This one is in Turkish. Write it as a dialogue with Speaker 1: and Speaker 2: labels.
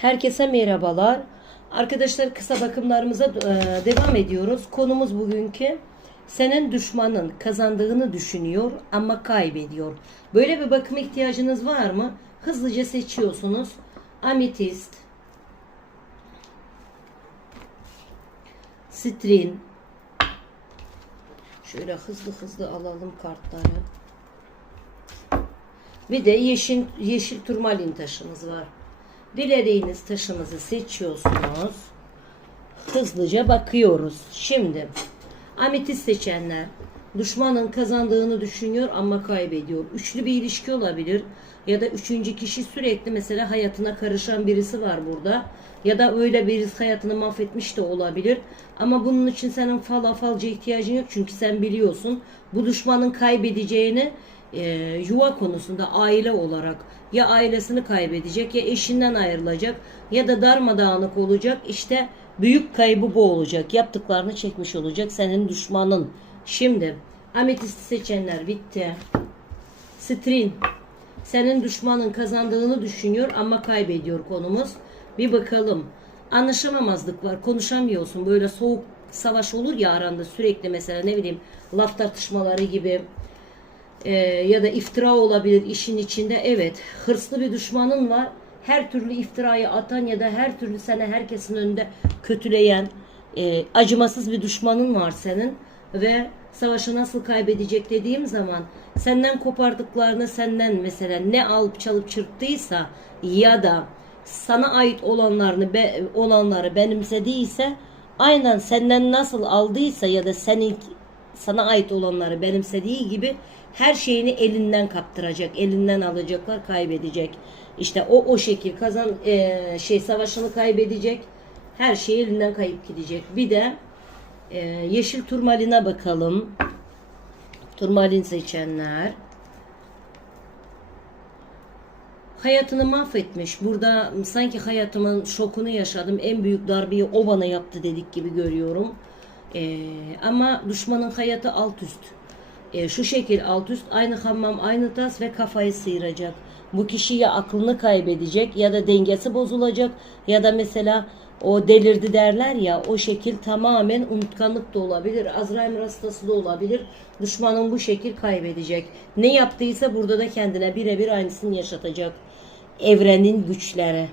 Speaker 1: Herkese merhabalar. Arkadaşlar kısa bakımlarımıza e, devam ediyoruz. Konumuz bugünkü senin düşmanın kazandığını düşünüyor ama kaybediyor. Böyle bir bakım ihtiyacınız var mı? Hızlıca seçiyorsunuz. Ametist, Strin. Şöyle hızlı hızlı alalım kartları. Bir de yeşil, yeşil turmalin taşımız var. Dilediğiniz taşınızı seçiyorsunuz. Hızlıca bakıyoruz. Şimdi ametist seçenler düşmanın kazandığını düşünüyor ama kaybediyor. Üçlü bir ilişki olabilir. Ya da üçüncü kişi sürekli mesela hayatına karışan birisi var burada. Ya da öyle birisi hayatını mahvetmiş de olabilir. Ama bunun için senin fal falca ihtiyacın yok. Çünkü sen biliyorsun bu düşmanın kaybedeceğini e, yuva konusunda aile olarak ya ailesini kaybedecek ya eşinden ayrılacak ya da darmadağınık olacak. İşte büyük kaybı bu olacak. Yaptıklarını çekmiş olacak senin düşmanın. Şimdi ametisti seçenler bitti. Strin senin düşmanın kazandığını düşünüyor ama kaybediyor konumuz. Bir bakalım. Anlaşamamazlık var. Konuşamıyorsun. Böyle soğuk savaş olur ya aranda sürekli mesela ne bileyim laf tartışmaları gibi e, ya da iftira olabilir işin içinde. Evet, hırslı bir düşmanın var. Her türlü iftirayı atan ya da her türlü seni herkesin önünde kötüleyen, e, acımasız bir düşmanın var senin ve savaşı nasıl kaybedecek dediğim zaman senden kopardıklarını senden mesela ne alıp çalıp çırptıysa ya da sana ait olanlarını be, olanları benimsediyse aynen senden nasıl aldıysa ya da senin sana ait olanları benimsediği gibi her şeyini elinden kaptıracak, elinden alacaklar, kaybedecek. İşte o o şekil kazan e, şey savaşını kaybedecek. Her şey elinden kayıp gidecek. Bir de e, yeşil turmaline bakalım. Turmalin seçenler. Hayatını mahvetmiş. Burada sanki hayatımın şokunu yaşadım. En büyük darbeyi o bana yaptı dedik gibi görüyorum. Ee, ama düşmanın hayatı alt üst. Ee, şu şekil alt üst aynı hammam aynı tas ve kafayı sıyıracak. Bu kişi ya aklını kaybedecek ya da dengesi bozulacak ya da mesela o delirdi derler ya o şekil tamamen unutkanlık da olabilir. Azrail hastası da olabilir. Düşmanın bu şekil kaybedecek. Ne yaptıysa burada da kendine birebir aynısını yaşatacak. Evrenin güçleri.